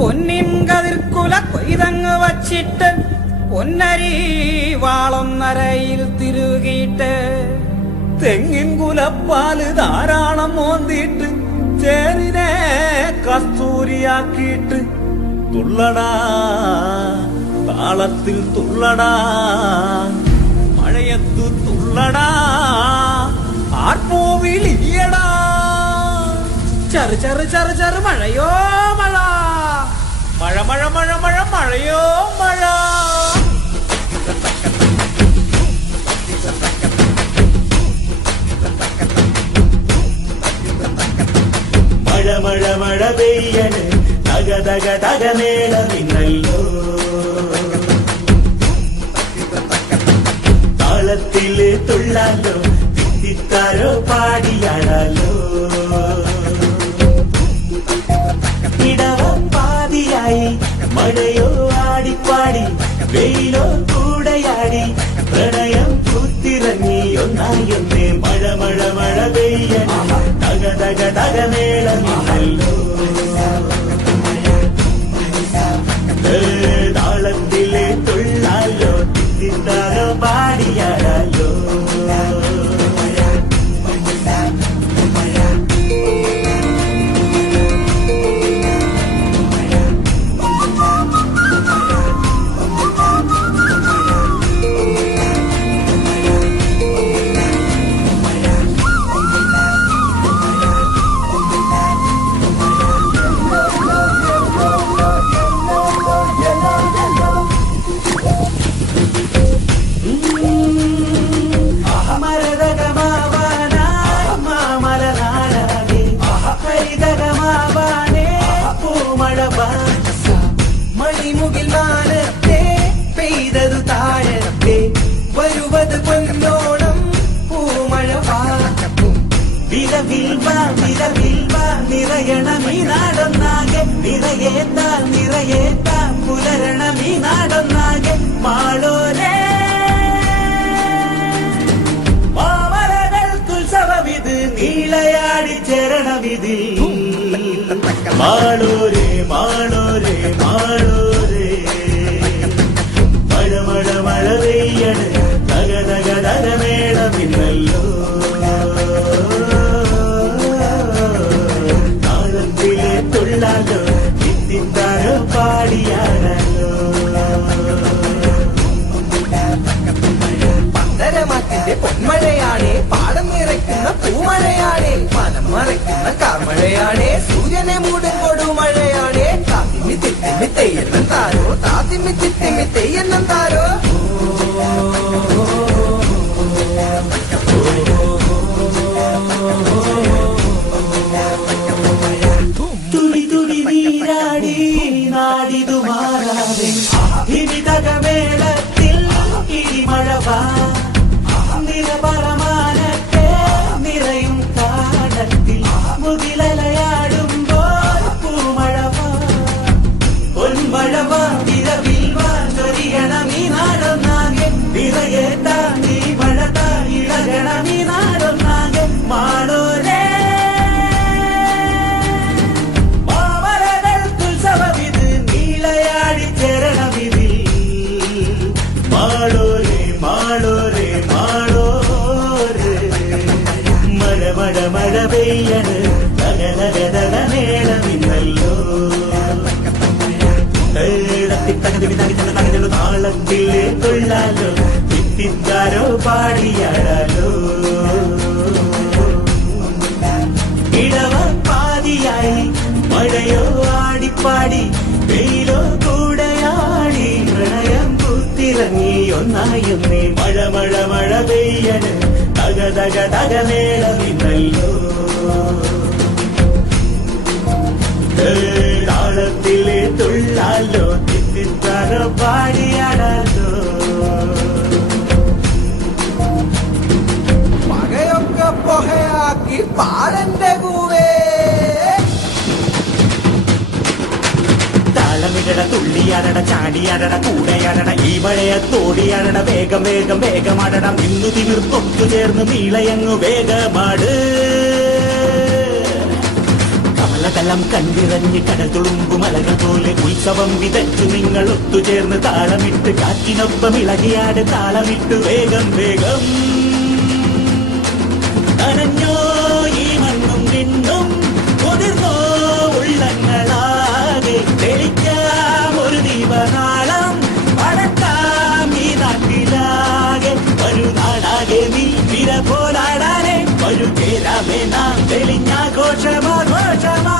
പൊന്നിൻ കതിർക്കുല കൊയ്തങ്ങ് വച്ചിട്ട് പൊന്നരി വാളൊന്നരയിൽ തിരുകിയിട്ട് തെങ്ങിൻ കുലപ്പാല് ധാരാളം മോന്തിയിട്ട് ചേരിനെ കസ്തൂരിയാക്കിയിട്ട് തുള്ളടാ താളത്തിൽ തുള്ളടാ മഴയത്തു തുള്ളടാ ആർപ്പൂവിളിയടാ ചെറു ചെറു ചെറു ചെറു മഴയോ മഴ മഴ മഴ മഴ മഴ മഴയോ മഴ മഴ മഴ മഴ പെയ്യണ് തക തക തക മേളമിന്നല്ലോ താളത്തില് തുള്ളാലോ തിത്തിത്താരോ പാടിയാടാലോ ഇടവപ്പാതിയായി മഴയോ ആടിപ്പാടി വെയിലോ കൂടയാടി പ്രണയം പൂത്തിറങ്ങി ഒന്നായൊന്നേ മഴ മഴ മഴ പെയ്യണ തക തക തക മേളമിന്നല്ലോ താളത്തിലെ തുള്ളാലോ തിത്തിത്താരോ പാടിയാടാലോ മണിമുകിൽ മാനത്തെ പെയ്തതു താഴത്തെ വരുവത് പൊന്നോണം പൂമഴ വിരവിൽ വാ നിറയണം ഈ നാടൊന്നാകെ നിറയേത്താൻ പുലരണം ഈ നാടൊന്നാകെ മാളോരേ മാമലകൾക്കുത്സവമിത് നീളയാടി ചേരണമിതിൽ മാളോരേ മാളോരേ മാളോരേ മഴ മഴ മഴ പെയ്യണ് തക തക തക മേളമിന്നല്ലോ താളത്തിലെ തുള്ളാലോ തിത്തിത്താരോ പാടിയാടല്ലോ പന്തരമാറ്റിന്റെ പൊന്മഴയാണേ പാടം നിറയ്ക്കുന്ന പൂമഴയാണേ മനം മറയ്ക്കുന്ന കാർമഴയാണേ സൂര്യനെ മൂടും കൊടുമഴയാണേ താത്തിമ്മി തിത്തിമ്മി തെയ്യെണ്ണം താരോ താത്തിമ്മി തിത്തിമ്മി തെയ്യെണ്ണം താരോ തുടി തുടി നീരാടി നാടിതു മാറാതെ ഹിമിതകമേളത്തിൽ ഇടിമഴവാ നിറപറമാനത്തെ നിറയും കാടത്തിൽ മുകിലലയാടുമ്പോൾ പൂമഴവാ പൊന്മഴവാ വിരവിൽവാ ചൊരിയണം ഈ നാടൊന്നാകെ നിറയേത്താ നീ മഴതാ ഇളകണം ഈ നാടൊന്നാകെ മാളോരേ മാമലകൾക്കുത്സവമിത് നീളയാടി ചേരണമിതിൽ മാളോരേ മാളോരേ മാളോരേ മഴ മഴ മഴ പെയ്യണ് തക തക തക മേളമിന്നല്ലോ താളത്തിലെ തുള്ളാലോ തിത്തിത്താരോ പാടിയാടാലോ ഇടവപ്പാതിയായി മഴയോ ആടിപ്പാടി വെയിലോ കൂടയാടി പ്രണയം പൂത്തിറങ്ങി ഒന്നായൊന്നേ മഴ മഴ മഴ പെയ്യണ് തക തക തക മേളമിന്നല്ലോ താളത്തിലെ തുള്ളാലോ തിത്തിത്താരോ പാടിയാടാലോ മഴയൊക്കെ പൊഹയാക്കി പാടന്റെ കൂവേ താളമിടട തുള്ളിയാടട ചാടിയാടട കൂടെയാടട ഈ മഴയത്തോടിയാടട വേഗം വേഗം വേഗമാടട നിന്നു തിമിർത്തൊത്തു ചേർന്ന് നീളയങ്ങു വേഗമാട് കമല മംഗളം കണ്ടിറങ്ങി കടൽ തുളുമ്പു മലകൾ പോലെ ഉത്സവം വിതച്ചു നിങ്ങൾ ഒത്തുചേർന്ന് താളമിട്ട് കാറ്റിനൊപ്പം ഇളകിയാട് താളമിട്ട് വേഗം വേഗം നനഞ്ഞോ ഈ മണ്ണും വിണ്ണും മുതിർന്നോ ഉള്ളങ്ങളാകെ തെളിക്കാം ഒരു ദീപനാളം പടക്കാം ഈ നാട്ടിലാകെ ഒരു നാടാകെ നീ വിര പോരാടാനെ ഒരു ചേരാമേ നാം തെളിഞ്ഞാഘോഷമാഘോഷമാ